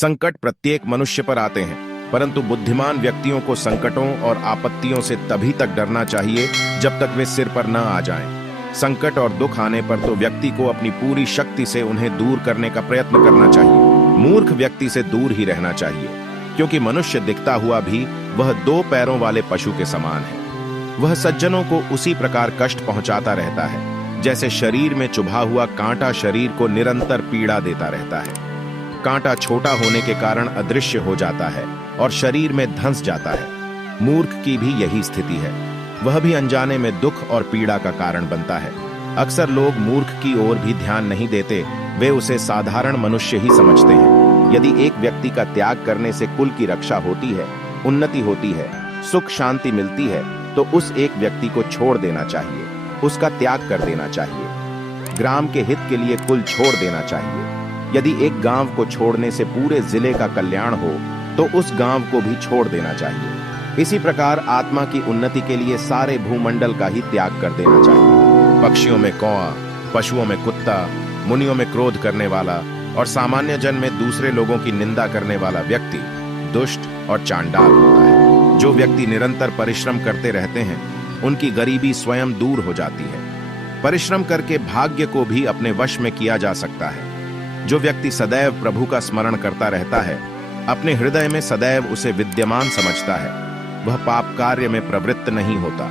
संकट प्रत्येक मनुष्य पर आते हैं, परंतु बुद्धिमान व्यक्तियों को संकटों और आपत्तियों से तभी तक डरना चाहिए जब तक वे सिर पर न आ जाएं। संकट और दुख आने पर तो व्यक्ति को अपनी पूरी शक्ति से उन्हें दूर करने का प्रयत्न करना चाहिए। मूर्ख व्यक्ति से दूर ही रहना चाहिए, क्योंकि मनुष्य दिखता हुआ भी वह 2 पैरों वाले पशु के समान है। वह सज्जनों को उसी प्रकार कष्ट पहुंचाता रहता है जैसे शरीर में चुभा हुआ कांटा शरीर को निरंतर पीड़ा देता रहता है। कांटा छोटा होने के कारण अदृश्य हो जाता है और शरीर में धंस जाता है। मूर्ख की भी यही स्थिति है, वह भी अनजाने में दुख और पीड़ा का कारण बनता है। अक्सर लोग मूर्ख की ओर भी ध्यान नहीं देते, वे उसे साधारण मनुष्य ही समझते हैं। यदि एक व्यक्ति का त्याग करने से कुल की रक्षा होती है, उन्नति होती है, सुख शांति मिलती है, तो उस एक व्यक्ति को छोड़ देना चाहिए, उसका त्याग कर देना चाहिए। ग्राम के हित के लिए कुल छोड़ देना चाहिए। यदि एक गांव को छोड़ने से पूरे जिले का कल्याण हो, तो उस गांव को भी छोड़ देना चाहिए। इसी प्रकार आत्मा की उन्नति के लिए सारे भूमंडल का ही त्याग कर देना चाहिए। पक्षियों में कौआ, पशुओं में कुत्ता, मुनियों में क्रोध करने वाला और सामान्य जन में दूसरे लोगों की निंदा करने वाला व्यक्ति दुष्ट और चांडाल होता है। जो व्यक्ति निरंतर परिश्रम करते रहते हैं, उनकी गरीबी स्वयं दूर हो जाती है। परिश्रम करके भाग्य को भी अपने वश में किया जा सकता है। जो व्यक्ति सदैव प्रभु का स्मरण करता रहता है, अपने हृदय में सदैव उसे विद्यमान समझता है, वह पाप कार्य में प्रवृत्त नहीं होता।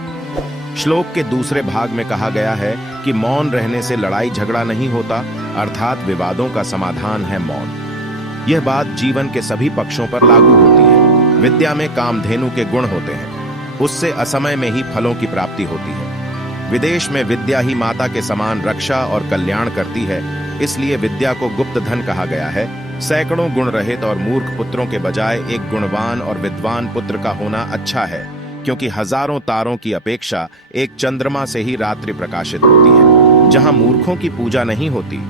श्लोक के दूसरे भाग में कहा गया है कि मौन रहने से लड़ाई झगड़ा नहीं होता, अर्थात विवादों का समाधान है मौन। यह बात जीवन के सभी पक्षों पर लागू होती है। विद्या में कामधेनु के गुण होते हैं, उससे असमय में ही फलों की प्राप्ति होती है। विदेश में विद्या ही माता के समान रक्षा और कल्याण करती है, इसलिए विद्या को गुप्त धन कहा गया है। सैकड़ों गुण रहित और मूर्ख पुत्रों के बजाय एक गुणवान और विद्वान पुत्र का होना अच्छा है, क्योंकि हजारों तारों की अपेक्षा एक चंद्रमा से ही रात्रि प्रकाशित होती है। जहां मूर्खों की पूजा नहीं होती,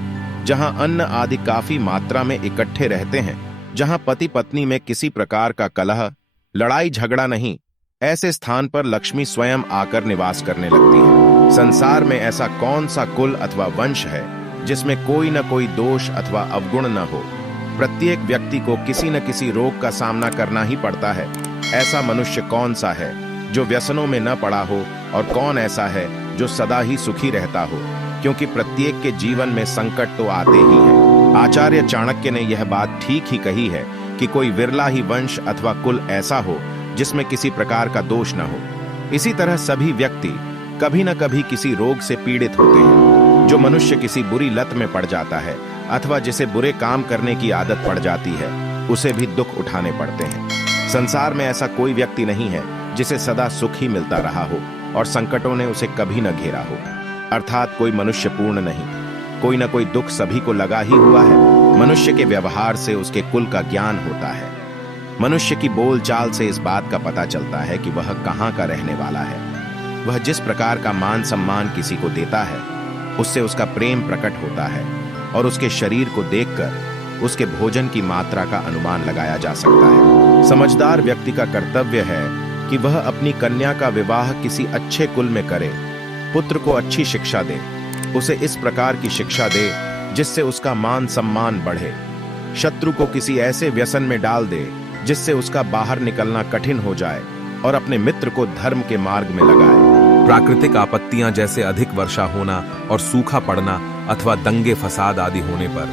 जहां अन्न आदि काफी मात्रा में इकट्ठे रहते हैं, जहां पति पत्नी में किसी प्रकार का कलह लड़ाई झगड़ा नहीं, ऐसे स्थान पर लक्ष्मी स्वयं आकर निवास करने लगती है। संसार में ऐसा कौन सा कुल अथवा वंश है जिसमें कोई न कोई दोष अथवा अवगुण न हो। प्रत्येक व्यक्ति को किसी न किसी रोग का सामना करना ही पड़ता है। ऐसा मनुष्य कौन सा है जो व्यसनों में न पड़ा हो, और कौन ऐसा है जो सदा ही सुखी रहता हो, क्योंकि प्रत्येक के जीवन में संकट तो आते ही हैं। आचार्य चाणक्य ने यह बात ठीक ही कही है कि कोई विरला ही वंश अथवा कुल ऐसा हो जिसमें किसी प्रकार का दोष न हो। इसी तरह सभी व्यक्ति कभी न कभी किसी रोग से पीड़ित होते हैं। जो मनुष्य किसी बुरी लत में पड़ जाता है अथवा जिसे बुरे काम करने की आदत पड़ जाती है, उसे भी दुख उठाने पड़ते हैं। संसार में ऐसा कोई व्यक्ति नहीं है जिसे सदा सुख ही मिलता रहा हो और संकटों ने उसे कभी न घेरा हो। अर्थात कोई मनुष्य पूर्ण नहीं, कोई न कोई दुख सभी को लगा ही हुआ है। मनुष्य के व्यवहार से उसके कुल का ज्ञान होता है। मनुष्य की बोलचाल से इस बात का पता चलता है कि वह कहाँ का रहने वाला है। वह जिस प्रकार का मान सम्मान किसी को देता है, उससे उसका प्रेम प्रकट होता है, और उसके शरीर को देखकर उसके भोजन की मात्रा का अनुमान लगाया जा सकता है। समझदार व्यक्ति का कर्तव्य है कि वह अपनी कन्या का विवाह किसी अच्छे कुल में करे, पुत्र को अच्छी शिक्षा दे, उसे इस प्रकार की शिक्षा दे जिससे उसका मान सम्मान बढ़े। शत्रु को किसी ऐसे व्यसन में डाल दे जिससे उसका बाहर निकलना कठिन हो जाए, और अपने मित्र को धर्म के मार्ग में लगाए। प्राकृतिक आपत्तियां जैसे अधिक वर्षा होना और सूखा पड़ना अथवा दंगे फसाद आदि होने पर,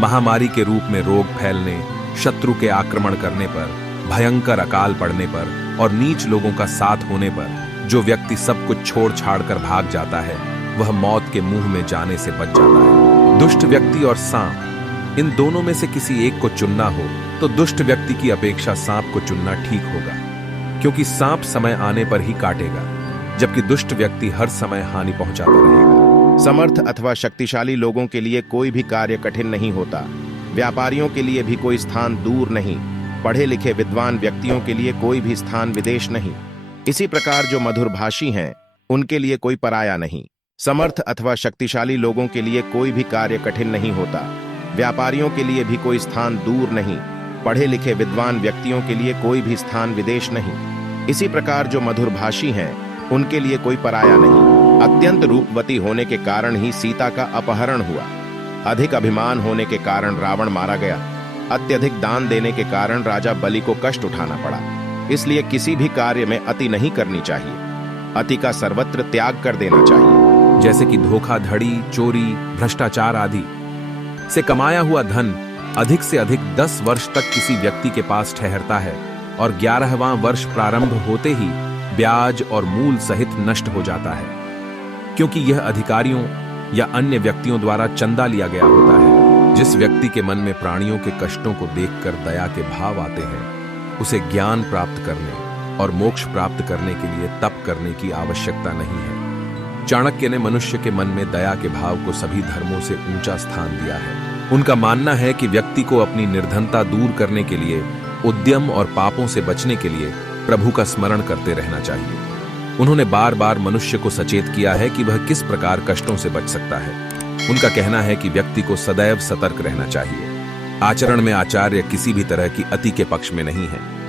महामारी के रूप में रोग फैलने, शत्रु के आक्रमण करने पर, भयंकर अकाल पड़ने पर और नीच लोगों का साथ होने पर जो व्यक्ति सब कुछ छोड़ छाड़ कर भाग जाता है, वह मौत के मुंह में जाने से बच जाता है। दुष्ट व्यक्ति और सांप, इन दोनों में से किसी एक को चुनना हो तो दुष्ट व्यक्ति की अपेक्षा सांप को चुनना ठीक होगा, क्योंकि सांप समय आने पर ही काटेगा, जबकि दुष्ट व्यक्ति हर समय हानि पहुंचाता रहेगा। समर्थ अथवा शक्तिशाली लोगों के लिए कोई भी कार्य कठिन नहीं होता। व्यापारियों के लिए भी कोई स्थान दूर नहीं, पढ़े लिखे विद्वान व्यक्तियों के लिए कोई भी स्थान विदेश नहीं। इसी प्रकार जो मधुरभाषी हैं, उनके लिए कोई पराया नहीं। समर्थ अथवा शक्तिशाली लोगों के लिए कोई भी कार्य कठिन नहीं होता। व्यापारियों के लिए भी कोई स्थान दूर नहीं, पढ़े लिखे विद्वान व्यक्तियों के लिए कोई भी स्थान विदेश नहीं। इसी प्रकार जो मधुरभाषी हैं, उनके लिए कोई पराया नहीं। अत्यंत रूपवती होने के कारण ही सीता का अपहरण हुआ। अधिक अभिमान होने के कारण रावण मारा गया। अत्यधिक दान देने के कारण राजा बलि को कष्ट उठाना पड़ा। इसलिए किसी भी कार्य में अति नहीं करनी चाहिए। अति का सर्वत्र त्याग कर देना चाहिए। जैसे कि धोखाधड़ी, चोरी, भ्रष्टाचार आदि से कमाया हुआ धन अधिक से अधिक 10 वर्ष तक किसी व्यक्ति के पास ठहरता है और 11वां वर्ष प्रारंभ होते ही ब्याज और मूल सहित नष्ट हो जाता है, क्योंकि यह अधिकारियों या अन्य व्यक्तियों द्वारा चंदा लिया गया होता है। जिस व्यक्ति के मन में प्राणियों के कष्टों को देखकर दया के भाव आते हैं, उसे ज्ञान प्राप्त करने और मोक्ष प्राप्त करने के लिए तप करने की आवश्यकता नहीं है। चाणक्य ने मनुष्य के मन में दया के भाव को सभी धर्मों से ऊंचा स्थान दिया है। उनका मानना है कि व्यक्ति को अपनी निर्धनता दूर करने के लिए, उद्यम और पापों से बचने के लिए प्रभु का स्मरण करते रहना चाहिए। उन्होंने बार बार मनुष्य को सचेत किया है कि वह किस प्रकार कष्टों से बच सकता है। उनका कहना है कि व्यक्ति को सदैव सतर्क रहना चाहिए। आचरण में आचार्य किसी भी तरह की अति के पक्ष में नहीं है।